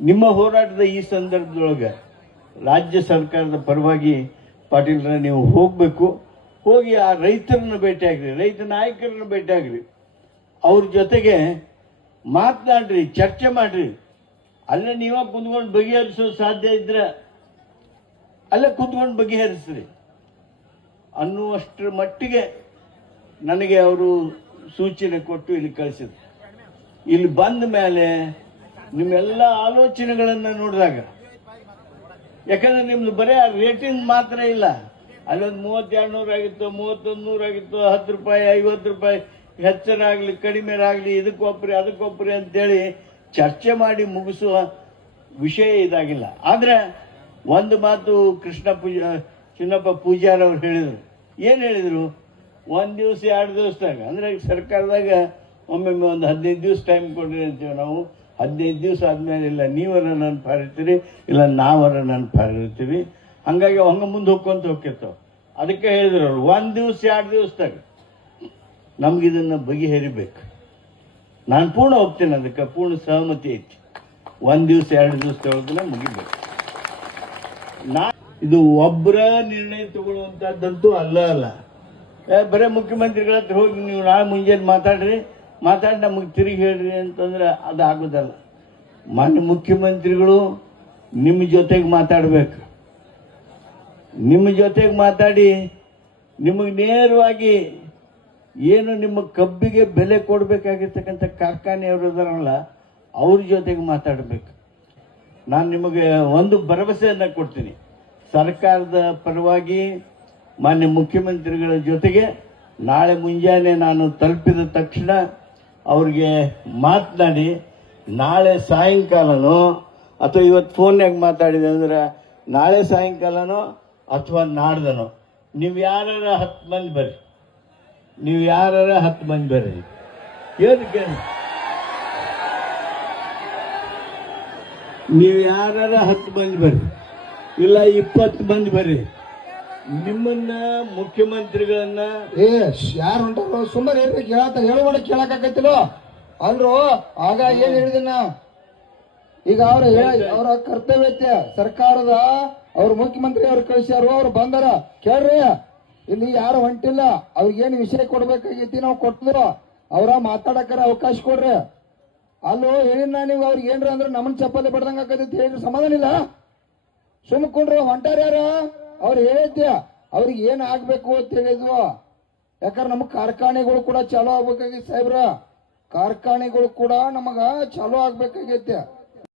ನಿಮ್ಮ ಹೋರಾಟದ ಈ ಸಂದರ್ಭದೊಳಗೆ ರಾಜ್ಯ ಸರ್ಕಾರದ ಪರವಾಗಿ ಪಾಟೀಲ್ರ, ನೀವು ಹೋಗಬೇಕು. ಹೋಗಿ ಆ ರೈತರನ್ನ ಭೇಟಿಯಾಗ್ರಿ, ರೈತ ನಾಯಕರನ್ನ ಭೇಟಿಯಾಗ್ರಿ. ಅವ್ರ ಜೊತೆಗೆ ಮಾತನಾಡ್ರಿ, ಚರ್ಚೆ ಮಾಡ್ರಿ. ಅಲ್ಲೇ ನೀವೇ ಕುಂತ್ಕೊಂಡು ಬಗೆಹರಿಸೋ ಸಾಧ್ಯ ಇದ್ರೆ ಅಲ್ಲೇ ಕುಂತ್ಕೊಂಡು ಬಗೆಹರಿಸ್ರಿ. ಅನ್ನುವಷ್ಟರ ಮಟ್ಟಿಗೆ ನನಗೆ ಅವರು ಸೂಚನೆ ಕೊಟ್ಟು ಇಲ್ಲಿ ಕಳಿಸಿದ್ರು. ಇಲ್ಲಿ ಬಂದ ಮೇಲೆ ನಿಮ್ಮೆಲ್ಲ ಆಲೋಚನೆಗಳನ್ನು ನೋಡಿದಾಗ, ಯಾಕಂದ್ರೆ ನಿಮ್ದು ಬರೀ ರೇಟಿಂಗ್ ಮಾತ್ರ ಇಲ್ಲ. ಅಲ್ಲೊಂದು ಮೂವತ್ತೆರಡು ನೂರು ಆಗಿತ್ತು ಮೂವತ್ತೊಂದು ನೂರು ಆಗಿತ್ತು, ಹತ್ತು ರೂಪಾಯಿ, ಐವತ್ತು ರೂಪಾಯಿ ಹೆಚ್ಚರಾಗಲಿ ಕಡಿಮೆ ಆಗಲಿ ಇದಕ್ಕೊಬ್ರಿ ಅದಕ್ಕೊಬ್ರಿ ಅಂತೇಳಿ ಚರ್ಚೆ ಮಾಡಿ ಮುಗಿಸುವ ವಿಷಯ ಇದಾಗಿಲ್ಲ. ಆದರೆ ಒಂದು ಮಾತು ಕೃಷ್ಣ ಪೂಜಾ, ಚಿನ್ನಪ್ಪ ಪೂಜಾರ್ ಅವ್ರು ಹೇಳಿದರು. ಏನು ಹೇಳಿದರು? ಒಂದು ದಿವಸ, ಎರಡು ದಿವಸದಾಗ, ಅಂದರೆ ಸರ್ಕಾರದಾಗ ಒಮ್ಮೊಮ್ಮೆ ಒಂದು ಹದಿನೈದು ದಿವಸ ಟೈಮ್ ಕೊಡ್ರಿ ಅಂತೀವಿ ನಾವು. ಹದಿನೈದು ದಿವಸ ಆದಮೇಲೆ ಇಲ್ಲ, ನೀವರ ನಾನು ಪಾರಿರ್ತೀರಿ, ಇಲ್ಲ ನಾವರ ನನ್ನ ಪಾರಿರ್ತೀವಿ. ಹಂಗಾಗಿ ಹಂಗೆ ಮುಂದೆ ಹೋಗ್ಕೊಂತ ಹೋಗ್ತಿರ್ತಾವ ಅದಕ್ಕೆ ಹೇಳಿದ್ರು ಅವರು, ಒಂದು ದಿವಸ, ಎರಡು ದಿವಸದಾಗ ನಮ್ಗೆ ಇದನ್ನು ಬಗೆಹರಿಬೇಕು. ನಾನು ಪೂರ್ಣ ಹೋಗ್ತೇನೆ ಅದಕ್ಕೆ, ಪೂರ್ಣ ಸಹಮತಿ ಐತಿ. ಒಂದು ದಿವಸ, ಎರಡು ದಿವಸದೊಳಗನೆ ಮುಗಿಬೇಕು. ನಾ ಇದು ಒಬ್ಬರ ನಿರ್ಣಯ ತಗೊಳ್ಳುವಂಥದ್ದಂತೂ ಅಲ್ಲ ಅಲ್ಲ. ಬರೇ ಮುಖ್ಯಮಂತ್ರಿಗಳ ಹತ್ರ ಹೋಗಿ ನೀವು ನಾಳೆ ಮುಂಜಾನೆ ಮಾತಾಡ್ರಿ. ಮಾತಾಡಿ ನಮಗೆ ತಿರುಗಿ ಹೇಳ್ರಿ ಅಂತಂದ್ರೆ ಅದು ಆಗೋದಲ್ಲ. ಮಾನ್ಯ ಮುಖ್ಯಮಂತ್ರಿಗಳು ನಿಮ್ಮ ಜೊತೆಗೆ ಮಾತಾಡಬೇಕು. ನಿಮ್ಮ ಜೊತೆಗೆ ಮಾತಾಡಿ ನಿಮಗೆ ನೇರವಾಗಿ ಏನು ನಿಮ್ಮ ಕಬ್ಬಿಗೆ ಬೆಲೆ ಕೊಡಬೇಕಾಗಿರ್ತಕ್ಕಂಥ ಕಾರ್ಖಾನೆಯವರು ಇದಾರಲ್ಲ, ಅವ್ರ ಜೊತೆಗೆ ಮಾತಾಡಬೇಕು. ನಾನು ನಿಮಗೆ ಒಂದು ಭರವಸೆಯನ್ನು ಕೊಡ್ತೀನಿ. ಸರ್ಕಾರದ ಪರವಾಗಿ ಮಾನ್ಯ ಮುಖ್ಯಮಂತ್ರಿಗಳ ಜೊತೆಗೆ ನಾಳೆ ಮುಂಜಾನೆ ನಾನು ತಲುಪಿದ ತಕ್ಷಣ ಅವ್ರಿಗೆ ಮಾತನಾಡಿ, ನಾಳೆ ಸಾಯಂಕಾಲನೋ, ಅಥವಾ ಇವತ್ತು ಫೋನ್ಯಾಗ ಮಾತಾಡಿದೆ ಅಂದ್ರೆ, ನಾಳೆ ಸಾಯಂಕಾಲನೋ ಅಥವಾ ನಾಡ್ದನೋ. ನೀವು ಯಾರ ಹತ್ತು ಮಂದಿ ಬರ್ರಿ. ನೀವು ಯಾರ ಹತ್ತು ಮಂದಿ ಬರ್ರಿ. ಏನಕ್ಕೆ ನೀವು ಯಾರ ಹತ್ತು ಮಂದಿ ಬರ್ರಿ. ಇಲ್ಲ, ಇಪ್ಪತ್ತು ಮಂದಿ ಬರ್ರಿ. ನಿಮ್ಮನ್ನ ಮುಖ್ಯಮಂತ್ರಿಗಳನ್ನ ಏ ಯಾರು ಹೊಂಟಾರೋ ಸುಮ್ಮನೆ ಏನ್ರಿ ಕೇಳತ್ತ ಹೇಳುವಣ ಕೇಳಕ್ಕಾಗತ್ತಿಲ್ಲ ಅಲ್ರು, ಆಗ ಏನ್ ಹೇಳಿದೆ ನಾ? ಈಗ ಅವ್ರ ಅವರ ಕರ್ತವ್ಯ ಐತೆ, ಸರ್ಕಾರದ ಅವ್ರ ಮುಖ್ಯಮಂತ್ರಿ ಅವ್ರು ಕಳಿಸ್ಯಾರು, ಅವ್ರು ಬಂದಾರ. ಕೇಳ್ರಿ, ಇಲ್ಲಿ ಯಾರು ಹೊಂಟಿಲ್ಲ ಅವ್ರಿಗೇನು ವಿಷಯ ಕೊಡ್ಬೇಕಾಗೈತಿ ನಾವು ಕೊಟ್ಟಿದ್ರು ಅವ್ರ ಮಾತಾಡಕರ ಅವಕಾಶ ಕೊಡ್ರಿ. ಅಲ್ಲೋ ನಾ ನೀವು, ಅವ್ರಿಗೆ ಏನ್ರ ಅಂದ್ರೆ ನಮ್ಮನ್ನ ಚಪ್ಪಲಿ ಬಡ್ದಂಗ ಆಕೈತಿ ಹೇಳ್ರಿ ಸಮಾಧಾನ ಇಲ್ಲ? ಸುಮ್ಕೊಂಡ್ರು, ಹೊಂಟಾರ ಯಾರ? ಅವ್ರು ಹೇಳಿದ್ಯ ಅವ್ರಿಗೆ ಏನ್ ಆಗ್ಬೇಕು ಅಂತ ಹೇಳಿದ್ವು. ಯಾಕಂದ್ರೆ ನಮ್ಮ ಕಾರ್ಖಾನೆಗಳು ಕೂಡ ಚಾಲೂ ಆಗ್ಬೇಕಾಗಿತ್ತು ಸಾಹೇಬ್ರ. ಕಾರ್ಖಾನೆಗಳು ಕೂಡ ನಮಗ ಚಾಲೂ ಆಗ್ಬೇಕಾಗೈತೆ.